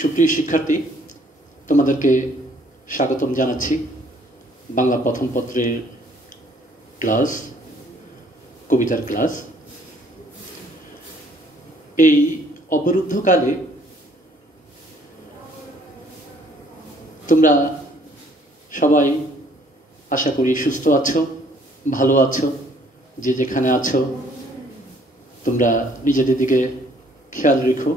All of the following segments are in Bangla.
সুপ্রিয় শিক্ষার্থী, তোমাদেরকে স্বাগতম জানাচ্ছি বাংলা প্রথম পত্রের ক্লাস, কবিতার ক্লাস। এই অবরুদ্ধকালে তোমরা সবাই আশা করি সুস্থ আছো, ভালো আছো। যে যেখানে আছো তোমরা নিজেদের দিকে খেয়াল রেখো।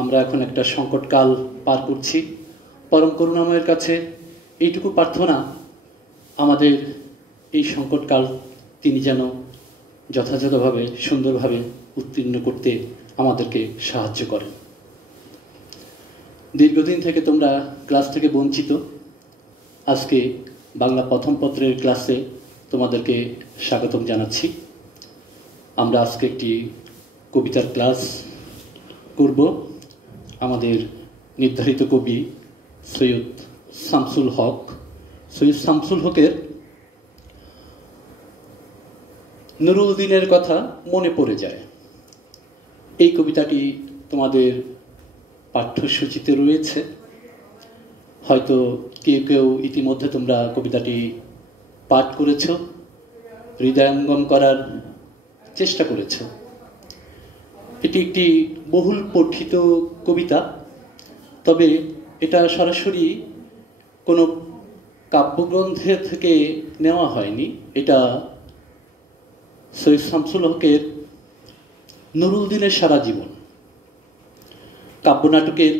আমরা এখন একটা সংকটকাল পার করছি। পরম করুণাময়ের কাছে এইটুকু প্রার্থনা, আমাদের এই সংকটকাল তিনি যেন যথাযথভাবে সুন্দরভাবে উত্তীর্ণ করতে আমাদেরকে সাহায্য করেন। দীর্ঘদিন থেকে তোমরা ক্লাস থেকে বঞ্চিত। আজকে বাংলা প্রথম পত্রের ক্লাসে তোমাদেরকে স্বাগতম জানাচ্ছি। আমরা আজকে একটি কবিতার ক্লাস করব। আমাদের নির্ধারিত কবি সৈয়দ শামসুল হক। সৈয়দ শামসুল হকের নুরুল দিনের কথা মনে পড়ে যায়। এই কবিতাটি তোমাদের পাঠ্যসূচিতে রয়েছে। হয়তো কেউ কেউ ইতিমধ্যে তোমরা কবিতাটি পাঠ করেছ, হৃদয়ঙ্গম করার চেষ্টা করেছ। এটি একটি বহুল পঠিত কবিতা, তবে এটা সরাসরি কোনো কাব্যগ্রন্থের থেকে নেওয়া হয়নি। এটা সৈয়দ শামসুল হকের নুরুল দিনের সারা জীবন কাব্যনাটকের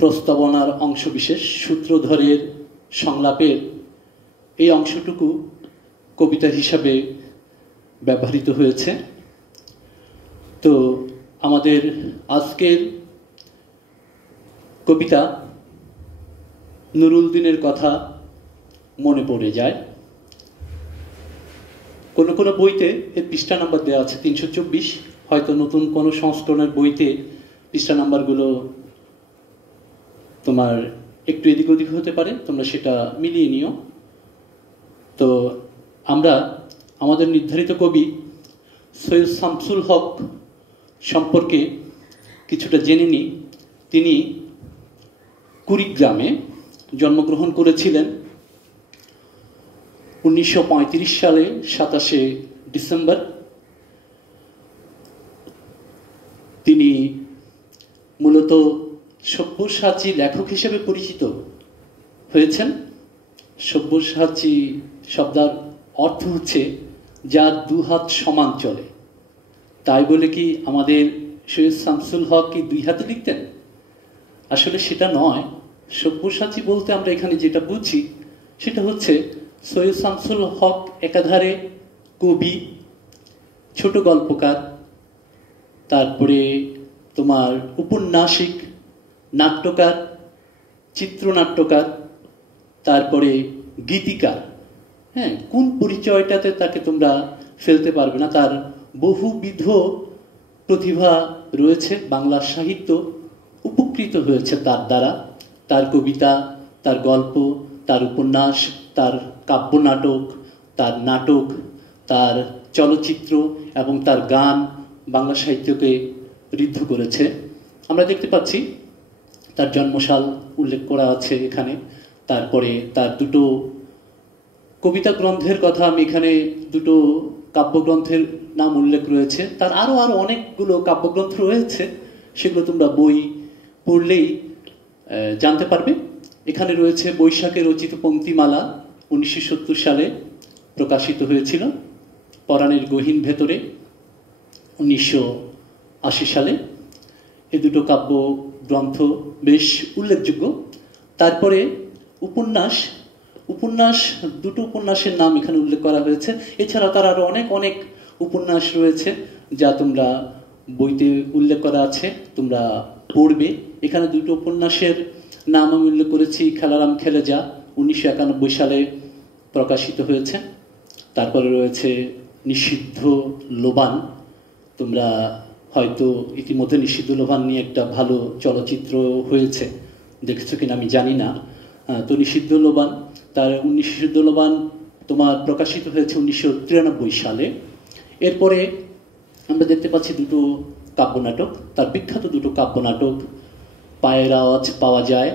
প্রস্তাবনার অংশবিশেষ, সূত্রধরের সংলাপের এই অংশটুকু কবিতা হিসাবে ব্যবহৃত হয়েছে। তো আমাদের আজকের কবিতা নুরুল দিনের কথা মনে পড়ে যায়। কোনো কোনো বইতে এর পৃষ্ঠা নাম্বার দেওয়া আছে 324। হয়তো নতুন কোনো সংস্করণের বইতে পৃষ্ঠা নাম্বারগুলো তোমার একটু এদিক ওদিক হতে পারে, তোমরা সেটা মিলিয়ে নিও। তো আমরা আমাদের নির্ধারিত কবি সৈয়দ শামসুল হক সম্পর্কে কিছুটা জেনে নিই। তিনি কুড়িগ্রামে জন্মগ্রহণ করেছিলেন 1935 সালে 27শে ডিসেম্বর। তিনি মূলত সব্যসাচী লেখক হিসেবে পরিচিত হয়েছেন। সব্যসাচী শব্দের অর্থ হচ্ছে যার দুহাত সমান চলে। তাই বলে কি আমাদের সৈয়দ শামসুল হক কি দুই হাতে লিখতেন? আসলে সেটা নয়। সব্যসাচী বলতে আমরা এখানে যেটা বুঝি সেটা হচ্ছে সৈয়দ শামসুল হক একাধারে কবি, ছোট গল্পকার, তারপরে তোমার উপন্যাসিক, নাট্যকার, চিত্রনাট্যকার, তারপরে গীতিকার। হ্যাঁ, কোন পরিচয়টাতে তাকে তোমরা ফেলতে পারবে না। তার বহুবিধ প্রতিভা রয়েছে। বাংলা সাহিত্য উপকৃত হয়েছে তার দ্বারা। তার কবিতা, তার গল্প, তার উপন্যাস, তার কাব্যনাটক, তার নাটক, তার চলচ্চিত্র এবং তার গান বাংলা সাহিত্যকে ঋদ্ধ করেছে। আমরা দেখতে পাচ্ছি তার জন্মসাল উল্লেখ করা আছে এখানে। তারপরে তার দুটো কবিতা গ্রন্থের কথা আমি এখানে, দুটো কাব্যগ্রন্থের নাম উল্লেখ রয়েছে। তার আরও অনেকগুলো কাব্যগ্রন্থ রয়েছে, সেগুলো তোমরা বই পড়লেই জানতে পারবে। এখানে রয়েছে বৈশাখে রচিত পংক্তিমালা, 1970 সালে প্রকাশিত হয়েছিল। পরাণের গহীন ভেতরে 1980 সালে। এই দুটো কাব্যগ্রন্থ বেশ উল্লেখযোগ্য। তারপরে উপন্যাস দুটো উপন্যাসের নাম এখানে উল্লেখ করা হয়েছে। এছাড়া তার আরও অনেক উপন্যাস রয়েছে যা তোমরা বইতে উল্লেখ করা আছে, তোমরা পড়বে। এখানে দুটো উপন্যাসের নাম আমি উল্লেখ করেছি। খেলারাম খেলে যা 1991 সালে প্রকাশিত হয়েছে। তারপরে রয়েছে নিষিদ্ধ লোবান। তোমরা হয়তো ইতিমধ্যে নিষিদ্ধ লোবান নিয়ে একটা ভালো চলচ্চিত্র হয়েছে, দেখেছো কিনা আমি জানি না। তো নিষিদ্ধ লোবান, তার নিষিদ্ধ লোবান তোমার প্রকাশিত হয়েছে 1993 সালে। এরপরে আমরা দেখতে পাচ্ছি দুটো কাব্যনাটক, তার বিখ্যাত দুটো কাব্যনাটক পায়ের আওয়াজ পাওয়া যায়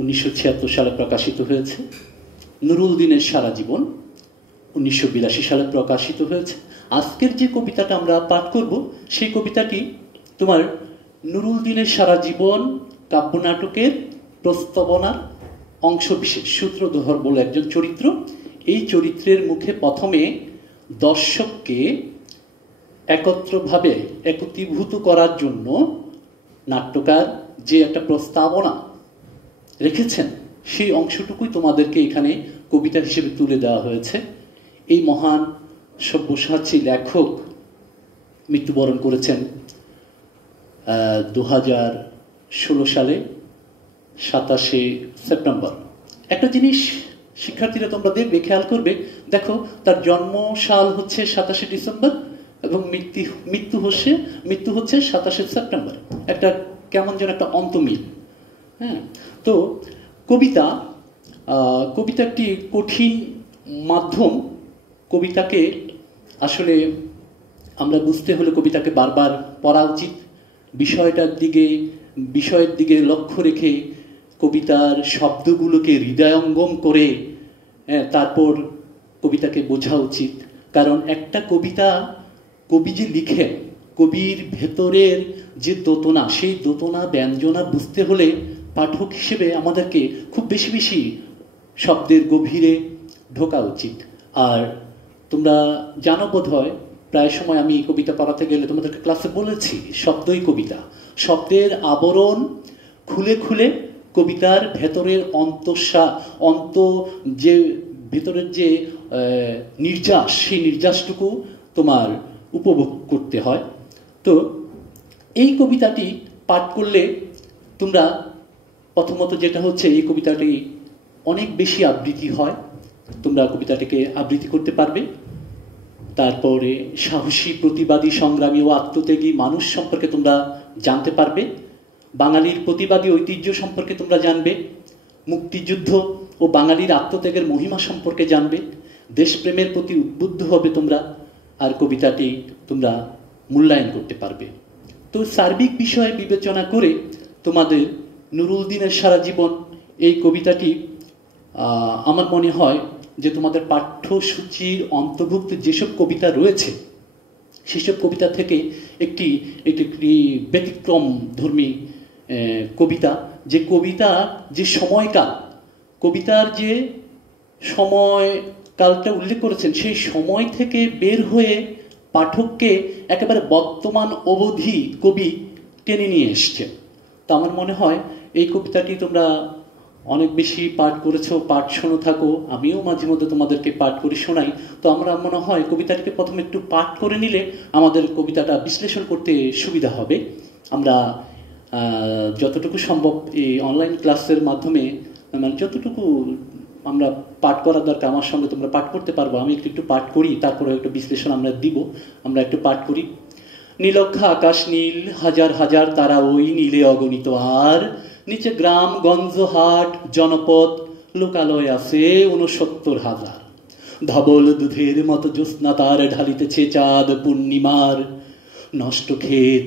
1976 সালে প্রকাশিত হয়েছে, নুরুল দিনের সারা জীবন 1982 সালে প্রকাশিত হয়েছে। আজকের যে কবিতাটা আমরা পাঠ করব সেই কবিতাটি তোমার নুরুল দিনের সারা জীবন কাব্যনাটকের প্রস্তাবনার অংশ বিশেষ। সূত্রধর বলে একজন চরিত্র, এই চরিত্রের মুখে প্রথমে দর্শককে একত্রভাবে একত্রীভূত করার জন্য নাট্যকার যে একটা প্রস্তাবনা রেখেছেন সেই অংশটুকুই তোমাদেরকে এখানে কবিতা হিসেবে তুলে দেওয়া হয়েছে। এই মহান সব্যসাচী লেখক মৃত্যুবরণ করেছেন 2016 সালে 27শে সেপ্টেম্বর। একটা জিনিস শিক্ষার্থীরা তোমরা দেখবে, খেয়াল করবে, দেখো তার জন্ম সাল হচ্ছে 27শে ডিসেম্বর এবং মৃত্যু হচ্ছে 27শে সেপ্টেম্বর। একটা কেমন যেন একটা অন্তমিল। হ্যাঁ, তো কবিতা একটি কঠিন মাধ্যম। কবিতাকে আসলে আমরা বুঝতে হলে কবিতাকে বারবার পড়া উচিত। বিষয়ের দিকে লক্ষ্য রেখে কবিতার শব্দগুলোকে হৃদয়ঙ্গম করে তারপর কবিতাকে বোঝা উচিত। কারণ একটা কবিতা কবি যে লিখেন, কবির ভেতরের যে দোতনা, সেই দোতনা ব্যঞ্জনা বুঝতে হলে পাঠক হিসেবে আমাদেরকে খুব বেশি বেশি শব্দের গভীরে ঢোকা উচিত। আর তোমরা জানো বোধ হয়, প্রায় সময় আমি কবিতা পড়াতে গেলে তোমাদেরকে ক্লাসে বলেছি, শব্দই কবিতা। শব্দের আবরণ খুলে খুলে কবিতার ভেতরের যে ভেতরের যে নির্যাস, সেই নির্যাসটুকু তোমার উপভোগ করতে হয়। তো এই কবিতাটি পাঠ করলে তোমরা প্রথমত যেটা হচ্ছে, এই কবিতাটি অনেক বেশি আবৃত্তি হয়, তোমরা কবিতাটিকে আবৃত্তি করতে পারবে। তারপরে সাহসী, প্রতিবাদী, সংগ্রামী ও আত্মত্যাগী মানুষ সম্পর্কে তোমরা জানতে পারবে। বাঙালির প্রতিবাদী ঐতিহ্য সম্পর্কে তোমরা জানবে। মুক্তিযুদ্ধ ও বাঙালির আত্মত্যাগের মহিমা সম্পর্কে জানবে। দেশপ্রেমের প্রতি উদ্বুদ্ধ হবে তোমরা, আর কবিতাটি তোমরা মূল্যায়ন করতে পারবে। তো সার্বিক বিষয় বিবেচনা করে তোমাদের নুরুল দিনের সারা জীবন এই কবিতাটি আমার মনে হয় যে তোমাদের পাঠ্যসূচির অন্তর্ভুক্ত যেসব কবিতা রয়েছে সেসব কবিতা থেকে একটি ব্যতিক্রম ধর্মী কবিতা, যে কবিতা যে সময়কাল, কবিতার যে সময়কালটা উল্লেখ করেছেন সেই সময় থেকে বের হয়ে পাঠককে একেবারে বর্তমান অবধি কবি টেনে নিয়ে এসছে। তো আমার মনে হয় এই কবিতাটি তোমরা অনেক বেশি পাঠ করেছো, পাঠ শোনো থাকো, আমিও মাঝে মধ্যে তোমাদেরকে পাঠ করে শোনাই। তো আমরা মনে হয় কবিতাটিকে প্রথমে একটু পাঠ করে নিলে আমাদের কবিতাটা বিশ্লেষণ করতে সুবিধা হবে। আমরা যতটুকু সম্ভব এই অনলাইন ক্লাসের মাধ্যমে, মানে যতটুকু আমরা পাঠ করার দরকার, আমার সঙ্গে তোমরা পাঠ করতে পারবো, আমি একটু পাঠ করি, তারপরে একটু বিশ্লেষণ আমরা দিব। আমরা একটু পাঠ করি। নীলক্ষা আকাশ নীল, হাজার হাজার তারা ওই নীলে অগণিত, আর নিচে গ্রাম গঞ্জ হাট জনপদ লোকালয় আছে 69,000। ধবল দুধের মতো জ্যোৎস্না তার ঢালিতেছে চাঁদ পূর্ণিমার। নষ্ট ক্ষেত,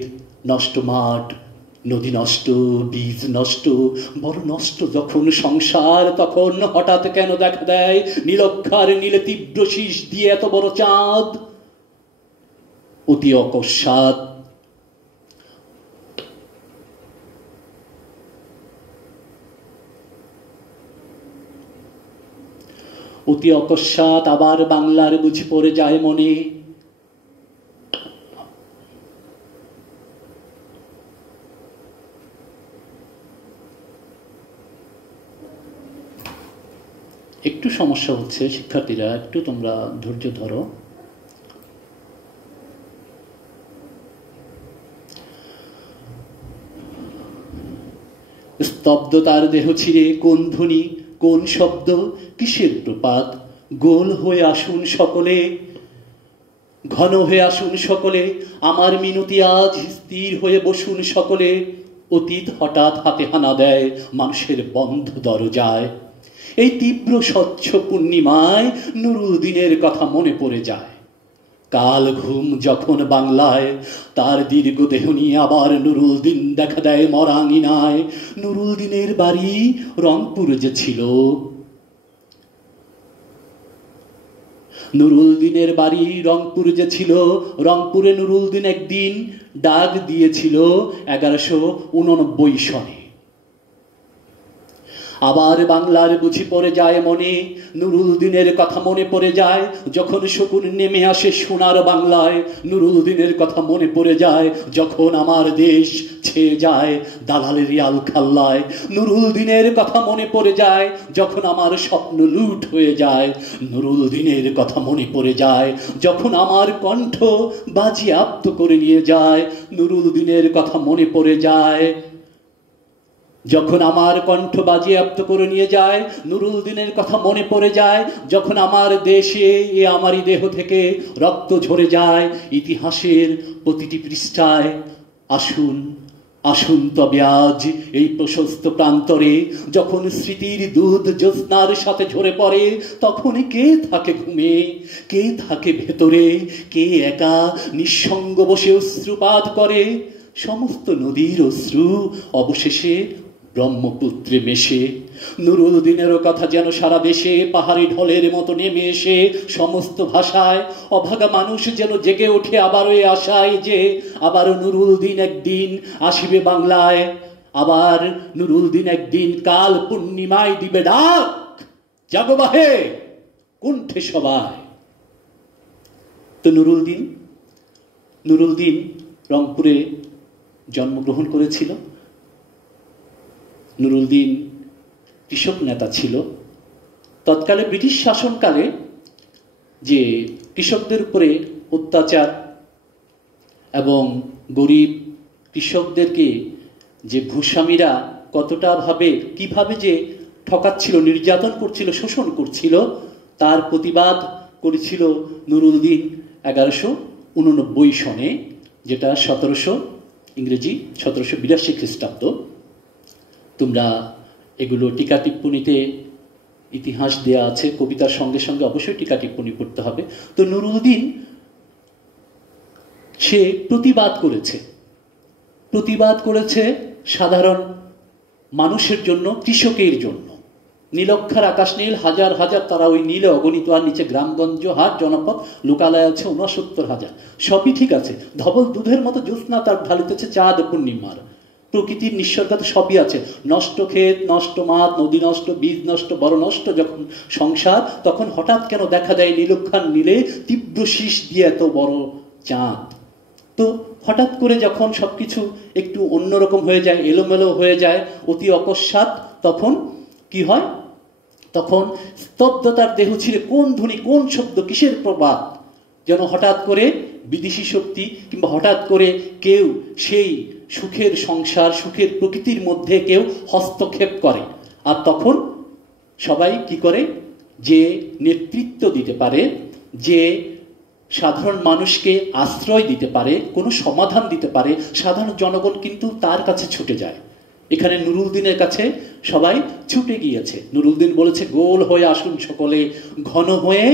নষ্ট মাঠ, নদী নষ্ট, বীজ নষ্ট, বড় নষ্ট যখন সংসার, তখন হঠাৎ কেন দেখা দেয় নীলক্ষার নীলে তীব্র শীষ দিয়ে এত বড় চাঁদ। অতি অকস্মাৎ আবার বাংলার বুঝি পড়ে যায় মনে। একটু সমস্যা হচ্ছে শিক্ষার্থীরা, একটু তোমরা ধৈর্য ধরো। স্তব্ধতার দেহ ছিঁড়ে কোন ধ্বনি, কোন শব্দ, কিসের প্রপাত। গোল হয়ে আসুন সকলে, ঘন হয়ে আসুন সকলে, আমার মিনতি আজ স্থির হয়ে বসুন সকলে। অতীত হঠাৎ হাতে হানা দেয় মানুষের বন্ধ দরজায়। এই তীব্র স্বচ্ছ পূর্ণিমায় নুরুল দিনের কথা মনে পড়ে যায়। কাল ঘুম যখন বাংলায়, তার দীর্ঘ দেহ নিয়ে আবার নুরুল দিন দেখা দেয় মরাঙ্গিনায়। নুরুল দিনের বাড়ি রংপুর যে ছিল, নুরুল দিনের বাড়ি রংপুর যে ছিল, রংপুরে নুরুল দিন একদিন ডাক দিয়েছিল 1189 সনে। আবার বাংলার বুঝি পড়ে যায় মনে, নুরুল দিনের কথা মনে পড়ে যায় যখন শকুন নেমে আসে সোনার বাংলায়। নুরুল দিনের কথা মনে পড়ে যায় যখন আমার দেশ ছেয়ে যায় দালালের রিয়াল খাল্লায়। নুরুল দিনের কথা মনে পড়ে যায় যখন আমার স্বপ্ন লুট হয়ে যায়। নুরুল দিনের কথা মনে পড়ে যায় যখন আমার কণ্ঠ বাজেয়াপ্ত করে নিয়ে যায়। নুরুল দিনের কথা মনে পড়ে যায় যখন আমার কণ্ঠ বাজেয়াপ্ত করে নিয়ে যায়। নুরুল দিনের কথা মনে পড়ে যায় যখন আমার দেশে আমারই দেহ থেকে রক্ত ঝরে যায় ইতিহাসের প্রতিটি পৃষ্ঠায়। আসুন আসুন তবে আজ এই প্রশস্ত প্রান্তরে, যখন স্মৃতির দুধ জ্যোৎস্নার সাথে ঝরে পড়ে, তখন কে থাকে ঘুমে, কে থাকে ভেতরে, কে একা নিঃসঙ্গ বসে অশ্রুপাত করে। সমস্ত নদীর অশ্রু অবশেষে ব্রহ্মপুত্রে মেশে। নুরুল দিনেরও কথা যেন সারা দেশে পাহাড়ি ঢলের মতো নেমে এসে সমস্ত ভাষায় অভাগা মানুষ যেন জেগে ওঠে আবারও এই আশায় যে আবারও নুরুল দিন একদিন আসিবে বাংলায়। আবার নুরুল দিন একদিন কাল পূর্ণিমায় দিবে ডাক, জাগো বাহে কুণ্ঠে সবাই। তো নুরুল দিন রংপুরে জন্মগ্রহণ করেছিল। নুরুল দিন কৃষক নেতা ছিল। তৎকালে ব্রিটিশ শাসনকালে যে কৃষকদের উপরে অত্যাচার এবং গরিব কৃষকদেরকে যে ভূস্বামীরা কতটা ভাবে কিভাবে যে ঠকাচ্ছিল, নির্যাতন করছিল, শোষণ করছিল, তার প্রতিবাদ করেছিল নুরুল দিন 1189 সনে, যেটা ইংরেজি 1782 খ্রিস্টাব্দ। তোমরা এগুলো টিকা টিপ্পণীতে ইতিহাস দেয়া আছে, কবিতার সঙ্গে সঙ্গে অবশ্যই টিকা টিপ্পণী পড়তে হবে। তো নুরুল দিন সে প্রতিবাদ করেছে সাধারণ মানুষের জন্য, কৃষকের জন্য। নীলক্ষার আকাশ নীল, হাজার হাজার তারা ওই নীলে অগণিত, আর নিচে গ্রামগঞ্জ হাট জনপদ লোকালয় আছে 69,000। সবই ঠিক আছে, ধবল দুধের মতো জ্যোৎস্না তার ঢালিতেছে চাঁদ পূর্ণিমার। প্রকৃতির নিঃসর্গতা সবই আছে। নষ্ট ক্ষেত, নষ্ট মাঠ, নদী নষ্ট, বীজ নষ্ট, বড় নষ্ট যখন সংসার, তখন হঠাৎ কেন দেখা দেয় নীলক্ষার নীলে তীব্র শীষ দিয়ে এত বড় চাঁদ। তো হঠাৎ করে যখন সবকিছু একটু অন্যরকম হয়ে যায়, এলোমেলো হয়ে যায়, অতি অকস্মাৎ, তখন কি হয়? তখন স্তব্ধতার দেহ ছিঁড়ে কোন ধ্বনি, কোন শব্দ, কিসের প্রবাদ যেন হঠাৎ করে বিদেশি শক্তি কিংবা হঠাৎ করে কেউ সেই সুখের সংসার, সুখের প্রকৃতির মধ্যে কেউ হস্তক্ষেপ করে। আর তখন সবাই কি করে? যে নেতৃত্ব দিতে পারে, যে সাধারণ মানুষকে আশ্রয় দিতে পারে, কোনো সমাধান দিতে পারে, সাধারণ জনগণ কিন্তু তার কাছে ছুটে যায়। এখানে নুরুল দিনের কাছে সবাই ছুটে গিয়েছে। নুরুল দিন বলেছে, গোল হয়ে আসুন সকলে, ঘন হয়ে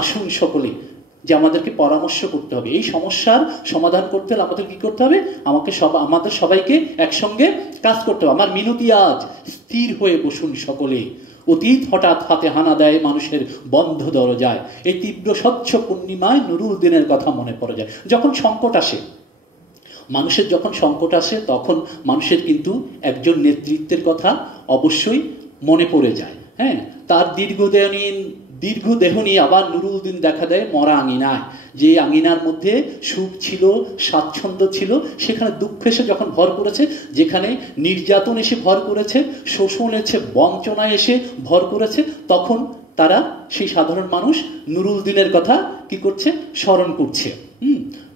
আসুন সকলে, যে আমাদেরকে পরামর্শ করতে হবে, এই সমস্যার সমাধান করতে হলে আমাদের কি করতে হবে? আমাদের সবাইকে একসঙ্গে কাজ করতে হবে। আমার মিনতি আজ, স্থির হয়ে বসুন সকলে। অতীত হঠাৎ হাতে হানা দেয় মানুষের বন্ধ দরজায়। এই তীব্র স্বচ্ছ পূর্ণিমায় নুরুল দিনের কথা মনে পড়ে যায়। যখন সংকট আসে, মানুষের যখন সংকট আসে, তখন মানুষের কিন্তু একজন নেতৃত্বের কথা অবশ্যই মনে পড়ে যায়। হ্যাঁ, তার দীর্ঘ দেহ নিয়ে আবার নুরুল দিন দেখা দেয় মরা আঙিনায়। যে আঙিনার মধ্যে সুখ ছিল, স্বাচ্ছন্দ্য ছিল, সেখানে দুঃখ এসে যখন ভর করেছে, যেখানে নির্যাতন এসে ভর করেছে, শোষণ এসে, বঞ্চনায় এসে ভর করেছে, তখন তারা সেই সাধারণ মানুষ নুরুল দিনের কথা কি করছে? স্মরণ করছে।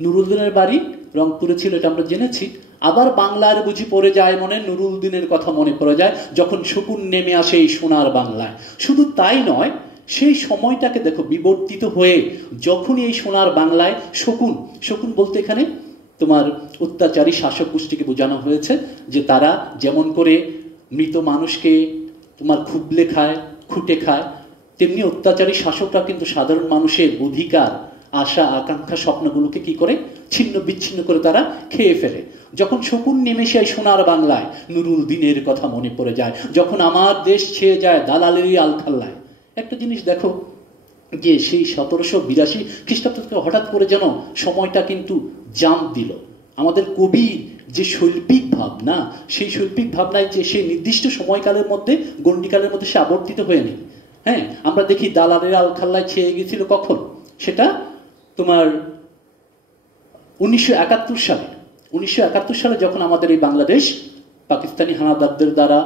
নুরুল দিনের বাড়ি রংপুরে ছিল, এটা আমরা জেনেছি। আবার বাংলার বুঝি পড়ে যায় মনে, নুরুল দিনের কথা মনে পড়ে যায় যখন শকুন নেমে আসে এই সোনার বাংলায়। শুধু তাই নয়, সেই সময়টাকে দেখো বিবর্তিত হয়ে যখনই এই সোনার বাংলায় শকুন বলতে এখানে তোমার অত্যাচারী শাসক গোষ্ঠীকে বোঝানো হয়েছে, যে তারা যেমন করে মৃত মানুষকে তোমার খুবলে খায়, খুঁটে খায়, তেমনি অত্যাচারী শাসকরা কিন্তু সাধারণ মানুষের অধিকার আশা আকাঙ্ক্ষা স্বপ্নগুলোকে কি করে ছিন্ন বিচ্ছিন্ন করে তারা খেয়ে ফেলে। যখন শকুন নেমে সেই সোনার বাংলায়, নুরুল দিনের কথা মনে পড়ে যায়। যখন আমার দেশ ছেয়ে যায় দালালেরই আলখাল্লায়। একটা জিনিস দেখো, যে সেই 1782 খ্রিস্টাব্দ থেকে হঠাৎ করে যেন সময়টা কিন্তু জাম্প দিল। আমাদের কবির যে শৈল্পিক ভাবনা, সেই শৈল্পিক ভাবনায় যে সেই নির্দিষ্ট সময়কালের মধ্যে, গণ্ডিকালের মধ্যে সে আবর্তিত হয়ে নেই। হ্যাঁ, আমরা দেখি দালালের আলখাল্লায় ছেয়ে গেছিল কখন, সেটা তোমার 1971 সালে। 1971 সালে যখন আমাদের এই বাংলাদেশ পাকিস্তানি হানাদারদের দ্বারা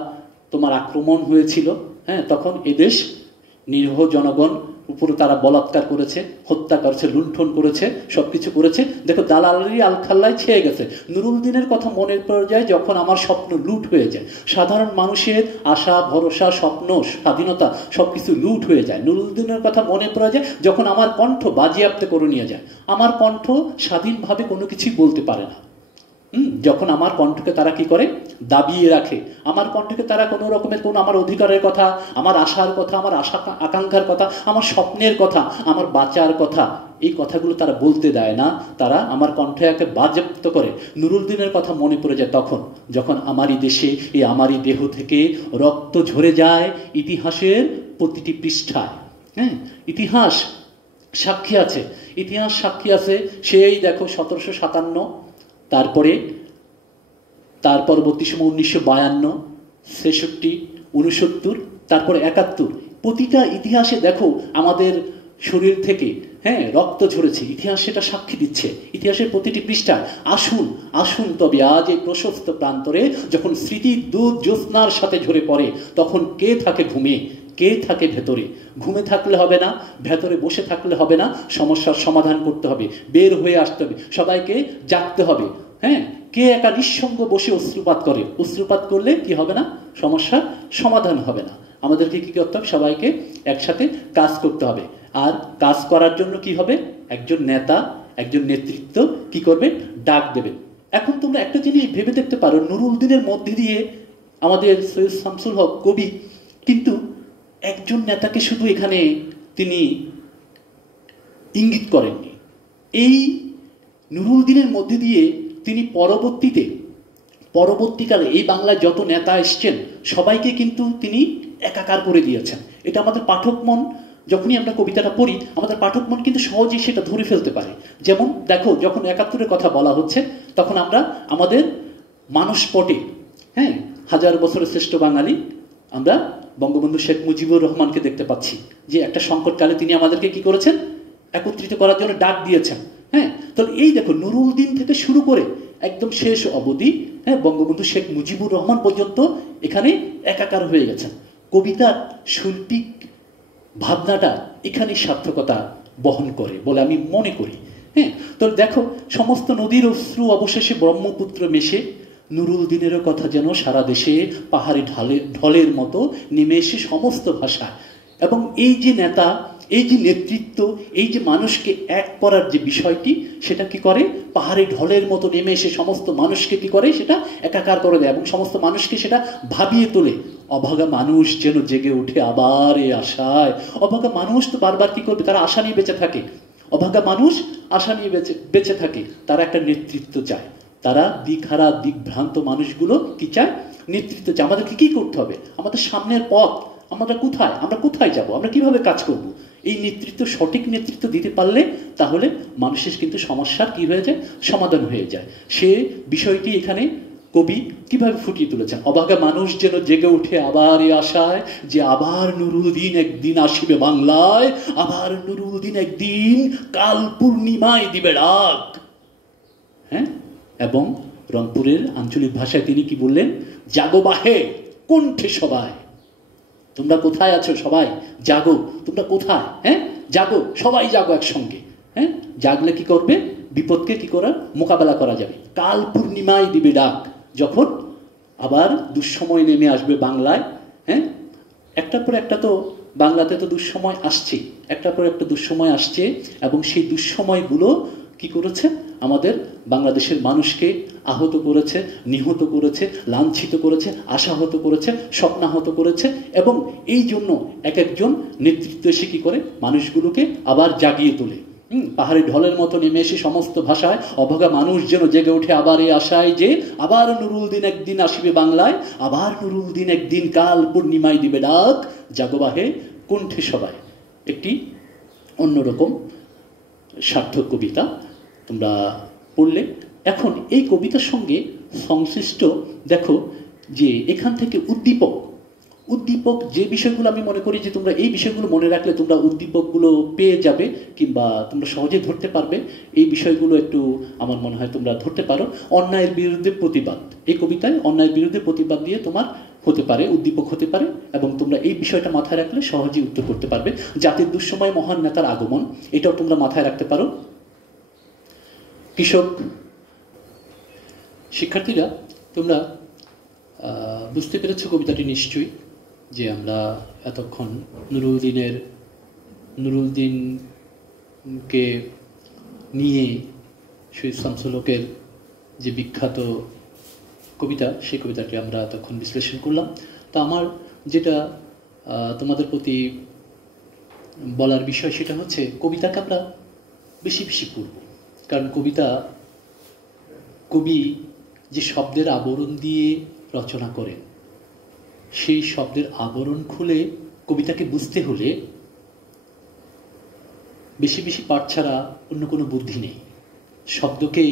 তোমার আক্রমণ হয়েছিল, হ্যাঁ, তখন এদেশ নিরীহ জনগণ উপরে তারা বলাৎকার করেছে, হত্যা করেছে, লুণ্ঠন করেছে, সবকিছু করেছে। দেখো দালালেরই আলখাল্লায় ছেয়ে গেছে। নুরুল দিনের কথা মনে পড়ে যায় যখন আমার স্বপ্ন লুট হয়ে যায়, সাধারণ মানুষের আশা ভরসা স্বপ্ন স্বাধীনতা সবকিছু লুট হয়ে যায়। নুরুল দিনের কথা মনে পড়ে যায় যখন আমার কণ্ঠ বাজেয়াপ্ত করে নিয়ে যায়। আমার কণ্ঠ স্বাধীনভাবে কোনো কিছুই বলতে পারে না। যখন আমার কণ্ঠকে তারা কি করে দাবিয়ে রাখে, আমার কণ্ঠকে তারা কোনো রকমের কোনো আমার অধিকারের কথা, আমার আশার কথা, আমার আশা আকাঙ্ক্ষার কথা, আমার স্বপ্নের কথা, আমার বাঁচার কথা, এই কথাগুলো তারা বলতে দেয় না। তারা আমার কণ্ঠকে বাজেয়াপ্ত করে। নুরুল দিনের কথা মনে পড়ে যায় তখন যখন আমারই দেশে এই আমারই দেহ থেকে রক্ত ঝরে যায় ইতিহাসের প্রতিটি পৃষ্ঠায়। হ্যাঁ, ইতিহাস সাক্ষী আছে, ইতিহাস সাক্ষী আছে। সেই দেখো 1757, তারপরে তার পরবর্তী সময় 1952, 66, 69, তারপরে 71। প্রতিটা ইতিহাসে দেখো আমাদের শরীর থেকে হ্যাঁ রক্ত ঝরেছে। ইতিহাস সেটা সাক্ষী দিচ্ছে, ইতিহাসের প্রতিটি পৃষ্ঠায়। আসুন আসুন তবে আজ এই প্রশস্ত প্রান্তরে যখন স্মৃতির দুধ জ্যোৎস্নার সাথে ঝরে পড়ে, তখন কে থাকে ঘুমিয়ে, কে থাকে ভেতরে? ঘুমে থাকলে হবে না, ভেতরে বসে থাকলে হবে না, সমস্যার সমাধান করতে হবে, বের হয়ে আসতে হবে, সবাইকে জাগতে হবে। হ্যাঁ, কে একা নিঃসঙ্গ বসে অশ্রুপাত করে? অশ্রুপাত করলে কি হবে না, সমস্যার সমাধান হবে না। আমাদেরকে কি করতে হবে? সবাইকে একসাথে কাজ করতে হবে। আর কাজ করার জন্য কি হবে? একজন নেতা, একজন নেতৃত্ব কি করবে? ডাক দেবে। এখন তোমরা একটা জিনিস ভেবে দেখতে পারো, নুরুল দিনের মধ্যে দিয়ে আমাদের সৈয়দ শামসুল হক কবি কিন্তু একজন নেতাকে শুধু এখানে তিনি ইঙ্গিত করেননি। এই নুরুল দিনের মধ্যে দিয়ে তিনি পরবর্তীকালে এই বাংলায় যত নেতা এসছেন সবাইকে কিন্তু তিনি একাকার করে দিয়েছেন। এটা আমাদের পাঠক মন, যখনই আমরা কবিতাটা পড়ি আমাদের পাঠক মন কিন্তু সহজেই সেটা ধরে ফেলতে পারে। যেমন দেখো, যখন 71-এর কথা বলা হচ্ছে তখন আমরা আমাদের মানসপটে, হ্যাঁ, 1000 বছরের শ্রেষ্ঠ বাঙালি আমরা বঙ্গবন্ধু শেখ মুজিবুর রহমানকে দেখতে পাচ্ছি, যে একটা সংকটকালে তিনি আমাদেরকে কি করেছেন? একত্রিত করার জন্য ডাক দিয়েছেন। হ্যাঁ, তাহলে এই দেখো নুরুল দিন থেকে শুরু করে একদম শেষ অবধি, হ্যাঁ, বঙ্গবন্ধু শেখ মুজিবুর রহমান পর্যন্ত এখানে একাকার হয়ে গেছেন। কবিতার শৈল্পিক ভাবনাটা এখানে সার্থকতা বহন করে বলে আমি মনে করি। হ্যাঁ, তো দেখো, সমস্ত নদীর অশ্রু অবশেষে ব্রহ্মপুত্র মেশে, নুরুল দিনেরও কথা যেন সারা দেশে পাহাড়ি ঢলের মতো নেমে এসে সমস্ত ভাষা। এবং এই যে নেতা, এই যে নেতৃত্ব, এই যে মানুষকে এক করার যে বিষয়টি, সেটা কি করে? পাহাড়ি ঢলের মতো নেমে এসে সমস্ত মানুষকে কি করে? সেটা একাকার করে দেয় এবং সমস্ত মানুষকে সেটা ভাবিয়ে তোলে। অভাগা মানুষ যেন জেগে ওঠে আবার এই আশায়। অভাগা মানুষ তো বারবার কি করবে? তারা আশা নিয়ে বেঁচে থাকে। অভাগা মানুষ আশা নিয়ে বেঁচে থাকে। তারা একটা নেতৃত্ব চায়। তারা দিকহারা দিকভ্রান্ত মানুষগুলো কি চায়? নেতৃত্ব চায়। আমাদেরকে কি করতে হবে? আমাদের সামনের পথ, আমরা কোথায় যাব, আমরা কিভাবে কাজ করব? এই নেতৃত্ব, সঠিক নেতৃত্ব দিতে পারলে তাহলে মানুষের কিন্তু সমস্যার কি হয়ে যায়? সমাধান হয়ে যায়। সে বিষয়টি এখানে কবি কিভাবে ফুটিয়ে তুলেছেন। অভাগা মানুষ যেন জেগে উঠে আবার এই আশায়, যে আবার নুরুল দিন একদিন আসিবে বাংলায়, আবার নুরুল দিন একদিন কাল পূর্ণিমায় দিবে ডাক। হ্যাঁ, এবং রংপুরের আঞ্চলিক ভাষায় তিনি কি বললেন? জাগো বাহে কণ্ঠে সবাই, তোমরা কোথায় আছো? সবাই জাগো। তোমরা কোথায়? হ্যাঁ, জাগো, সবাই জাগো একসঙ্গে। হ্যাঁ, জাগলে কি করবে? বিপদকে কি করা? মোকাবেলা করা যাবে। কাল পূর্ণিমায় দিবে ডাক, যখন আবার দুঃসময় নেমে আসবে বাংলায়। হ্যাঁ, একটার পর একটা তো বাংলাতে তো দুঃসময় আসছে, একটার পর একটা দুঃসময় আসছে। এবং সেই দুঃসময়গুলো কি করেছে? আমাদের বাংলাদেশের মানুষকে আহত করেছে, নিহত করেছে, লাঞ্ছিত করেছে, আশাহত করেছে, স্বপ্নাহত করেছে। এবং এই জন্য এক একজন নেতৃত্ব এসে কি করে? মানুষগুলোকে আবার জাগিয়ে তোলে। পাহাড়ি ঢলের মতো নেমে এসে সমস্ত ভাষায় অভাগা মানুষ যেন জেগে ওঠে আবার এই আশায় যে আবার নুরুল দিন একদিন আসিবে বাংলায়, আবার নুরুল দিন একদিন কাল পূর্ণিমায় দিবে ডাক, জাগবাহে কণ্ঠে সবাই। একটি অন্যরকম সার্থক কবিতা তোমরা পড়লে। এখন এই কবিতার সঙ্গে সংশ্লিষ্ট দেখো যে এখান থেকে উদ্দীপক যে বিষয়গুলো আমি মনে করি যে তোমরা এই বিষয়গুলো মনে রাখলে তোমরা উদ্দীপকগুলো পেয়ে যাবে কিংবা তোমরা সহজে ধরতে পারবে। এই বিষয়গুলো একটু আমার মনে হয় তোমরা ধরতে পারো। অন্যায়ের বিরুদ্ধে প্রতিবাদ, এই কবিতায় অন্যায়ের বিরুদ্ধে প্রতিবাদ দিয়ে তোমার হতে পারে, উদ্দীপক হতে পারে, এবং তোমরা এই বিষয়টা মাথায় রাখলে সহজেই উত্তর করতে পারবে। জাতির দুঃসময়ে মহান নেতার আগমন, এটাও তোমরা মাথায় রাখতে পারো। কৃষক শিক্ষার্থীরা তোমরা বুঝতে পেরেছ কবিতাটি নিশ্চয়ই, যে আমরা এতক্ষণ নুরুল দিনকে নিয়ে শহীদ শামসুল হকের যে বিখ্যাত কবিতা, সেই কবিতাটি আমরা এতক্ষণ বিশ্লেষণ করলাম। তো আমার যেটা তোমাদের প্রতি বলার বিষয় সেটা হচ্ছে কবিতাকে আমরা বেশি বেশি পড়ব, কারণ কবি যে শব্দের আবরণ দিয়ে রচনা করেন, সেই শব্দের আবরণ খুলে কবিতাকে বুঝতে হলে বেশি বেশি পাঠ ছাড়া অন্য কোনো বুদ্ধি নেই। শব্দকে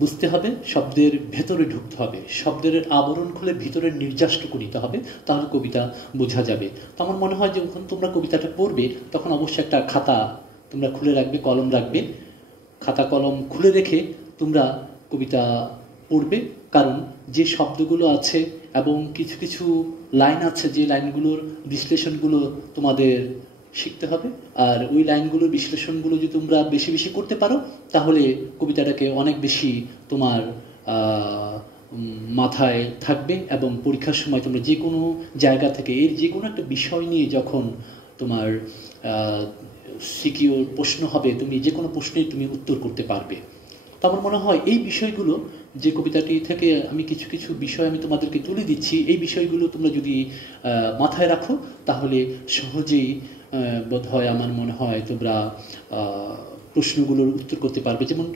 বুঝতে হবে, শব্দের ভেতরে ঢুকতে হবে, শব্দের আবরণ খুলে ভিতরের নির্যাসটুকু নিতে হবে, তাহলে কবিতা বোঝা যাবে। তো আমার মনে হয় যখন তোমরা কবিতাটা পড়বে তখন অবশ্যই একটা খাতা তোমরা খুলে রাখবে, কলম রাখবে, খাতা কলম খুলে রেখে তোমরা কবিতা পড়বে। কারণ যে শব্দগুলো আছে এবং কিছু কিছু লাইন আছে, যে লাইনগুলোর বিশ্লেষণগুলো তোমাদের শিখতে হবে, আর ওই লাইনগুলোর বিশ্লেষণগুলো যদি তোমরা বেশি বেশি করতে পারো তাহলে কবিতাটাকে অনেক বেশি তোমার মাথায় থাকবে, এবং পরীক্ষার সময় তোমরা যে কোনো জায়গা থেকে এর যে কোনো একটা বিষয় নিয়ে যখন তোমার সিকিউর প্রশ্ন হবে, তুমি যে কোনো প্রশ্নের তুমি উত্তর করতে পারবে। তো আমার মনে হয় এই বিষয়গুলো, যে কবিতাটি থেকে আমি কিছু কিছু বিষয় আমি তোমাদেরকে তুলে দিচ্ছি, এই বিষয়গুলো তোমরা যদি মাথায় রাখো তাহলে সহজেই বোধ হয় আমার মনে হয় তোমরা প্রশ্নগুলোর উত্তর করতে পারবে। যেমন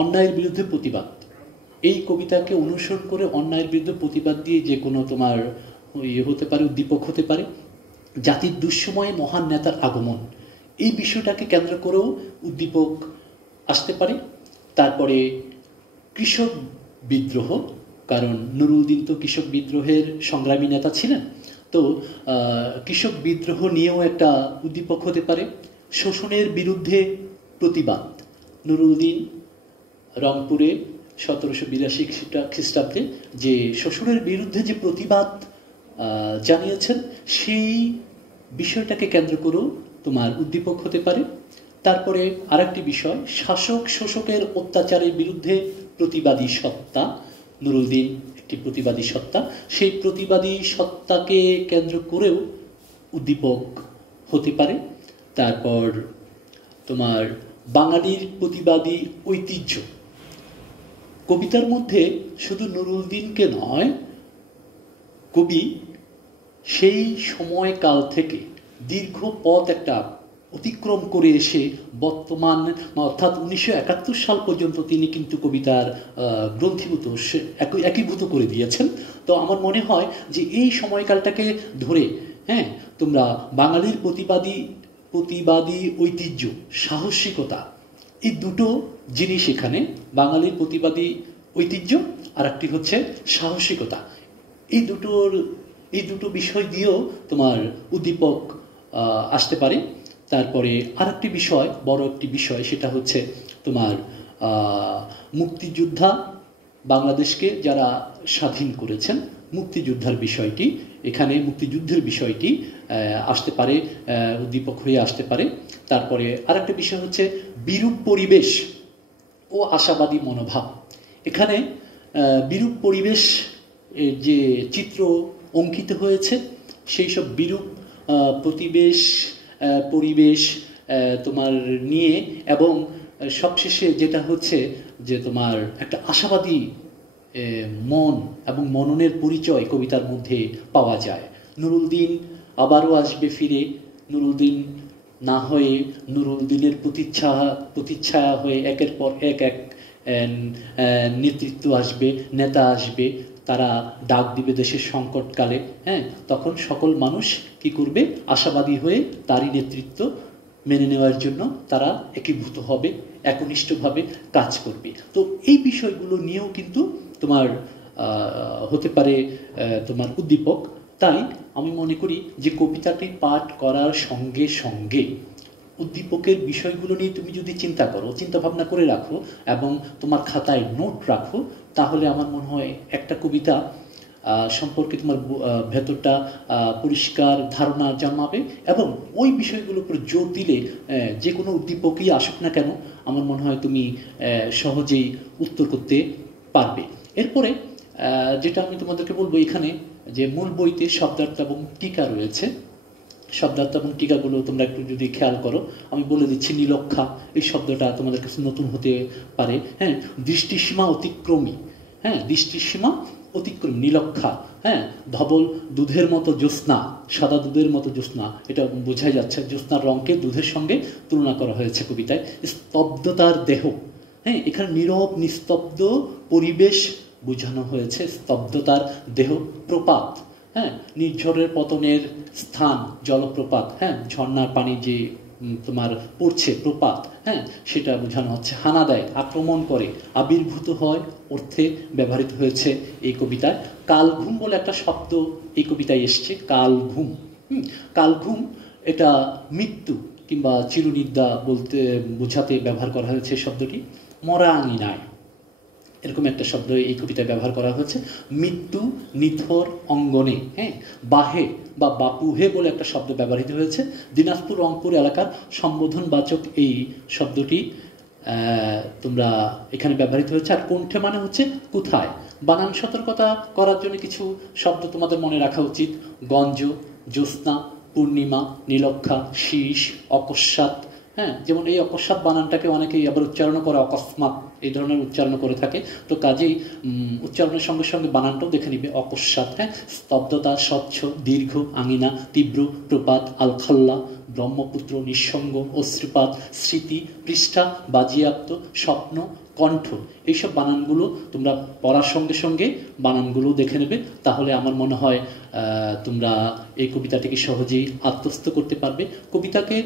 অন্যায়ের বিরুদ্ধে প্রতিবাদ, এই কবিতাকে অনুসরণ করে অন্যায়ের বিরুদ্ধে প্রতিবাদ দিয়ে যে কোনো তোমার ইয়ে হতে পারে, উদ্দীপক হতে পারে। জাতির দুঃসময়ে মহান নেতার আগমন, এই বিষয়টাকে কেন্দ্র করেও উদ্দীপক আসতে পারে। তারপরে কৃষক বিদ্রোহ, কারণ নুরুল দিন তো কৃষক বিদ্রোহের সংগ্রামী নেতা ছিলেন, তো কৃষক বিদ্রোহ নিয়েও একটা উদ্দীপক হতে পারে। শোষণের বিরুদ্ধে প্রতিবাদ, নুরুল দিন রংপুরে 1782 খ্রিস্টাব্দে যে শোষণের বিরুদ্ধে যে প্রতিবাদ জানিয়েছেন, সেই বিষয়টাকে কেন্দ্র করেও তোমার উদ্দীপক হতে পারে। তারপরে আরেকটি বিষয়, শাসক শোষকের অত্যাচারের বিরুদ্ধে প্রতিবাদী সত্তা, নুরুল দিন একটি প্রতিবাদী সত্তা, সেই প্রতিবাদী সত্তাকে কেন্দ্র করেও উদ্দীপক হতে পারে। তারপর তোমার বাঙালির প্রতিবাদী ঐতিহ্য, কবিতার মধ্যে শুধু নুরুল দিনকে নয়, কবি সেই সময়কাল থেকে দীর্ঘ পথ একটা অতিক্রম করে এসে বর্তমান অর্থাৎ 1971 সাল পর্যন্ত তিনি কিন্তু কবিতার গ্রন্থিভূত একীভূত করে দিয়েছেন। তো আমার মনে হয় যে এই সময়কালটাকে ধরে তোমরা বাঙালির প্রতিবাদী ঐতিহ্য, সাহসিকতা, এই দুটো জিনিস এখানে, বাঙালির প্রতিবাদী ঐতিহ্য আর একটি হচ্ছে সাহসিকতা, এই দুটো বিষয় দিয়েও তোমার উদ্দীপক আসতে পারে। তারপরে আরেকটি বিষয়, বড় একটি বিষয়, সেটা হচ্ছে তোমার মুক্তিযোদ্ধা, বাংলাদেশকে যারা স্বাধীন করেছেন, মুক্তিযোদ্ধার বিষয়টি, এখানে মুক্তিযুদ্ধের বিষয়টি আসতে পারে, উদ্দীপক হয়ে আসতে পারে। তারপরে আরেকটা বিষয় হচ্ছে বিরূপ পরিবেশ ও আশাবাদী মনোভাব, এখানে বিরূপ পরিবেশ যে চিত্র অঙ্কিত হয়েছে, সেই সব বিরূপ পরিবেশ তোমার নিয়ে, এবং সবশেষে যেটা হচ্ছে যে তোমার একটা আশাবাদী মন এবং মননের পরিচয় কবিতার মধ্যে পাওয়া যায়। নুরুল দিন আবারও আসবে ফিরে, নুরুল দিন না হয়ে নুরুল দিনের প্রতিচ্ছায়া হয়ে একের পর এক নেতৃত্ব আসবে, নেতা আসবে, তারা ডাক দিবে দেশের সংকটকালে। হ্যাঁ, তখন সকল মানুষ কি করবে? আশাবাদী হয়ে তারই নেতৃত্ব মেনে নেওয়ার জন্য তারা একীভূত হবে, একনিষ্ঠভাবে কাজ করবে। তো এই বিষয়গুলো নিয়েও কিন্তু তোমার হতে পারে তোমার উদ্দীপক। তাই আমি মনে করি যে কবিতাটি পাঠ করার সঙ্গে সঙ্গে উদ্দীপকের বিষয়গুলো নিয়ে তুমি যদি চিন্তা করো, চিন্তা ভাবনা করে রাখো এবং তোমার খাতায় নোট রাখো, তাহলে আমার মনে হয় একটা কবিতা সম্পর্কে তোমার ভেতরটা পরিষ্কার ধারণা জন্মাবে এবং ওই বিষয়গুলোর উপর জোর দিলে যে কোনো উদ্দীপকই আসুক না কেন আমার মনে হয় তুমি সহজেই উত্তর করতে পারবে। এরপরে যেটা আমি তোমাদেরকে বলবো, এখানে যে মূল বইতে শব্দার্থ এবং টিকা রয়েছে, শব্দার্থ এবং টিকাগুলো তোমরা একটু যদি খেয়াল করো, আমি বলে দিচ্ছি। নীলক্ষা এই শব্দটা তোমাদের কাছে নতুন হতে পারে। হ্যাঁ, দৃষ্টিসীমা অতিক্রমী। হ্যাঁ, দৃষ্টিসীমা অতিক্রমী, নীলক্ষা। হ্যাঁ, ধবল দুধের মতো জ্যোৎস্না, সাদা দুধের মতো জ্যোৎস্না, এটা বোঝাই যাচ্ছে। জ্যোৎস্নার রঙকে দুধের সঙ্গে তুলনা করা হয়েছে কবিতায়। স্তব্ধতার দেহ। হ্যাঁ, এখানে নীরব নিস্তব্ধ পরিবেশ বোঝানো হয়েছে। স্তব্ধতার দেহ। প্রপাত। হ্যাঁ, নির্ঝরের পতনের স্থান, জলপ্রপাত। হ্যাঁ, ঝর্ণার পানি যে তোমার পড়ছে, প্রপাত। হ্যাঁ, সেটা বোঝানো হচ্ছে। হানা দেয়, আক্রমণ করে, আবির্ভূত হয় অর্থে ব্যবহৃত হয়েছে এই কবিতায়। কালঘুম বলে একটা শব্দ এই কবিতায় এসছে, কালঘুম। কালঘুম এটা মৃত্যু কিংবা চিরনিদ্রা বলতে বোঝাতে ব্যবহার করা হয়েছে শব্দটি। মরা আঙিনায়, এরকম একটা শব্দ এই কবিতায় ব্যবহার করা হয়েছে। মৃত্যু নিথর অঙ্গনে। হ্যাঁ, বাহে বা বাপুহে বলে একটা শব্দ ব্যবহৃত হয়েছে। দিনাজপুর রংপুর এলাকার সম্বোধনবাচক এই শব্দটি তোমরা এখানে ব্যবহৃত হয়েছে। আর কণ্ঠে মানে হচ্ছে কোথায়। বানান সতর্কতা করার জন্য কিছু শব্দ তোমাদের মনে রাখা উচিত। গঞ্জ, জ্যোৎস্না, পূর্ণিমা, নীলক্ষা, শীষ, অকস্মাৎ। হ্যাঁ, যেমন এই অকস্মাৎ বানানটাকে অনেকেই আবার উচ্চারণ করে অকস্মাৎ, এই ধরনের উচ্চারণ করে থাকে। তো কাজেই উচ্চারণের সঙ্গে সঙ্গে বানানটাও দেখে নিবে, অকস্মাৎ। হ্যাঁ, স্তব্ধতা, স্বচ্ছ, দীর্ঘ, আঙিনা, তীব্র, প্রপাত, আলখাল্লা, ব্রহ্মপুত্র, নিঃসঙ্গ, অশ্রুপাত, স্মৃতি, পৃষ্ঠা, বাজিয়াপ্ত, স্বপ্ন, কণ্ঠ। এইসব বানানগুলো তোমরা পড়ার সঙ্গে সঙ্গে বানানগুলো দেখে নেবে, তাহলে আমার মনে হয় তোমরা এই কবিতাটিকে সহজেই আত্মস্থ করতে পারবে। কবিতাকে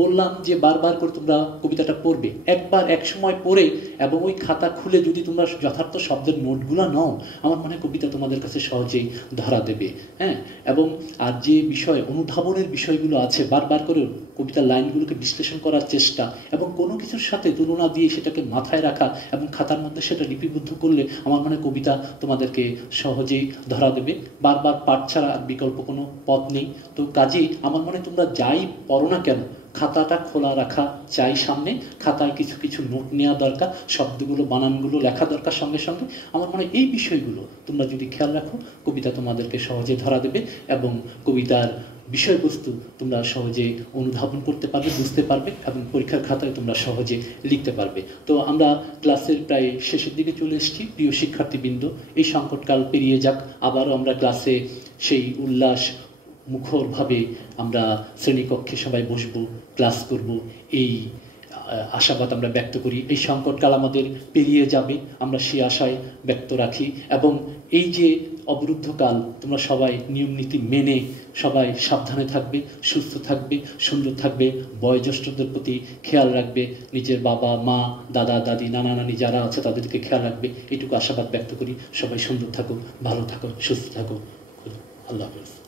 বললাম যে বারবার করে তোমরা কবিতাটা পড়বে, একবার এক সময় পড়ে এবং ওই খাতা খুলে যদি তোমরা যথার্থ শব্দের নোটগুলো নাও, আমার মনে হয় কবিতা তোমাদের কাছে সহজেই ধরা দেবে। হ্যাঁ, এবং আর যে বিষয় অনুধাবনের বিষয়গুলো আছে, বারবার করে কবিতার লাইনগুলোকে বিশ্লেষণ করার চেষ্টা এবং কোনো কিছুর সাথে তুলনা দিয়ে সেটাকে মাথায় রাখা এবং খাতার মধ্যে সেটা লিপিবদ্ধ করলে আমার মনে হয় কবিতা তোমাদেরকে সহজেই ধরা দেবে। বারবার পাঠ ছাড়া আর বিকল্প কোনো পথ নেই। তো কাজেই আমার মনে হয় তোমরা যাই পড়ো না কেন, খাতাটা খোলা রাখা চাই সামনে, খাতায় কিছু কিছু নোট নেওয়া দরকার, শব্দগুলো বানানগুলো লেখা দরকার সঙ্গে সঙ্গে। আমার মনে হয় এই বিষয়গুলো তোমরা যদি খেয়াল রাখো, কবিতা তোমাদেরকে সহজে ধরা দেবে এবং কবিতার বিষয়বস্তু তোমরা সহজে অনুধাবন করতে পারবে, বুঝতে পারবে এবং পরীক্ষার খাতায় তোমরা সহজে লিখতে পারবে। তো আমরা ক্লাসের প্রায় শেষের দিকে চলে এসেছি। প্রিয় শিক্ষার্থীবৃন্দ, এই সংকটকাল পেরিয়ে যাক, আবারও আমরা ক্লাসে সেই উল্লাস মুখরভাবে আমরা শ্রেণীকক্ষে সবাই বসবো, ক্লাস করব, এই আশাবাদ আমরা ব্যক্ত করি। এই সংকটকাল আমাদের পেরিয়ে যাবে, আমরা সেই আশায় ব্যক্ত রাখি। এবং এই যে অবরুদ্ধকাল, তোমরা সবাই নিয়মনীতি মেনে সবাই সাবধানে থাকবে, সুস্থ থাকবে, সুন্দর থাকবে, বয়োজ্যেষ্ঠদের প্রতি খেয়াল রাখবে, নিজের বাবা মা, দাদা দাদি, নানা নানি যারা আছে তাদেরকে খেয়াল রাখবে। এইটুকু আশাবাদ ব্যক্ত করি। সবাই সুন্দর থাকো, ভালো থাকো, সুস্থ থাকো। আল্লাহ হাফেজ।